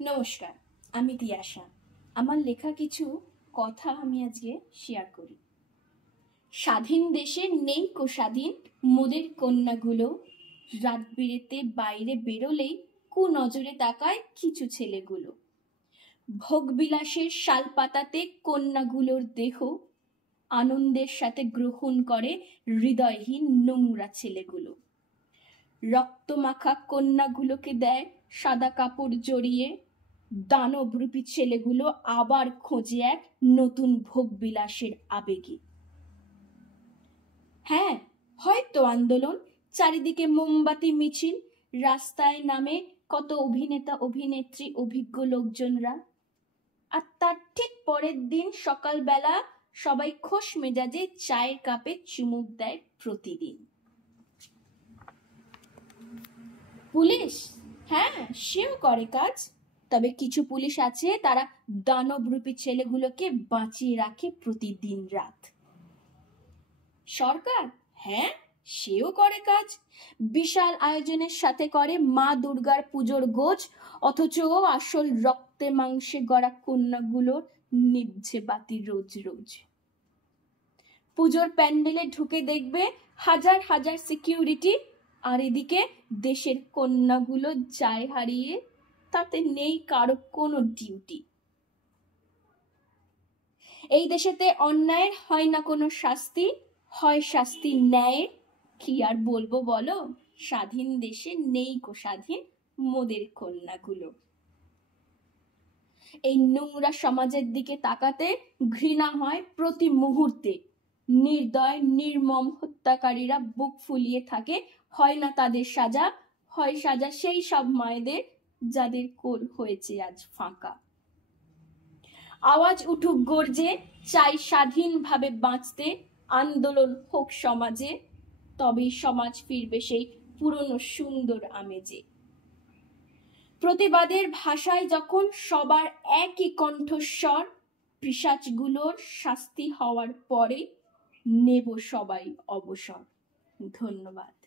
নমস্কার, আমি তিয়াশা। আমার লেখা কিছু কথা আমি আজকে শেয়ার করি। স্বাধীন দেশে নেই কো স্বাধীন মোদের কন্যাগুলো, রাত বিরেতে বাইরে বেরোলেই কুনজরে তাকায় কিছু ছেলেগুলো। ভোগবিলাসের শাল পাতাতে কন্যাগুলোর দেহ আনন্দের সাথে গ্রহণ করে হৃদয়হীন নোংরা ছেলেগুলো। রক্তমাখা কন্যাগুলোকে দেয় সাদা কাপড় জড়িয়ে, দানবরূপী ছেলেগুলো আবার খোঁজে এক নতুন ভোগবিলাসের আবেগে। হ্যাঁ, হয়তো আন্দোলন, চারিদিকে মোমবাতি মিছিল, রাস্তায় নামে কত অভিনেতা অভিনেত্রী অভিজ্ঞ লোকজনরা। আর তার ঠিক পরের দিন সকালবেলা সবাই খোশ মেজাজে চায়ের কাপে চুমুক দেয় প্রতিদিন। পুলিশ, হ্যাঁ, সেও করে কাজ। তবে কিছু পুলিশ আছে, তারা দানবরূপী ছেলেগুলোকে বাঁচিয়ে রাখে প্রতিদিন রাত। সরকার, হ্যাঁ, সেও করে কাজ। বিশাল আয়োজনের সাথে করে মা দুর্গার পুজোর গোজ, অথচ আসল রক্তে মাংসে গড়া কন্যাগুলোর নিভছে বাতি রোজ রোজ। পুজোর প্যান্ডেলে ঢুকে দেখবে হাজার হাজার সিকিউরিটি, আর এদিকে দেশের কন্যাগুলো যায় হারিয়ে, তাতে নেই কারো কোনো ডিউটি। এই দেশেতে অন্যায়ের হয় না কোনো শাস্তি, হয় শাস্তি ন্যায়ের। কি আর বলবো বলো, স্বাধীন দেশে নেই কো স্বাধীন মোদের কন্যাগুলো। এই নোংরা সমাজের দিকে তাকাতে ঘৃণা হয় প্রতি মুহূর্তে। নির্দয় নির্মম হত্যাকারীরা বুক ফুলিয়ে থাকে, হয় না তাদের সাজা, হয় সাজা সেই সব মায়েদের যাদের কোল হয়েছে আজ ফাঁকা। আওয়াজ উঠুক গর্জে, চাই স্বাধীনভাবে বাঁচতে, আন্দোলন হোক সমাজে, তবেই সমাজ ফিরবে সেই পুরনো সুন্দর আমেজে। প্রতিবাদের ভাষায় যখন সবার একই কণ্ঠস্বর, পিশাচগুলোর শাস্তি হওয়ার পরে নেব সবাই অবসর। ধন্যবাদ।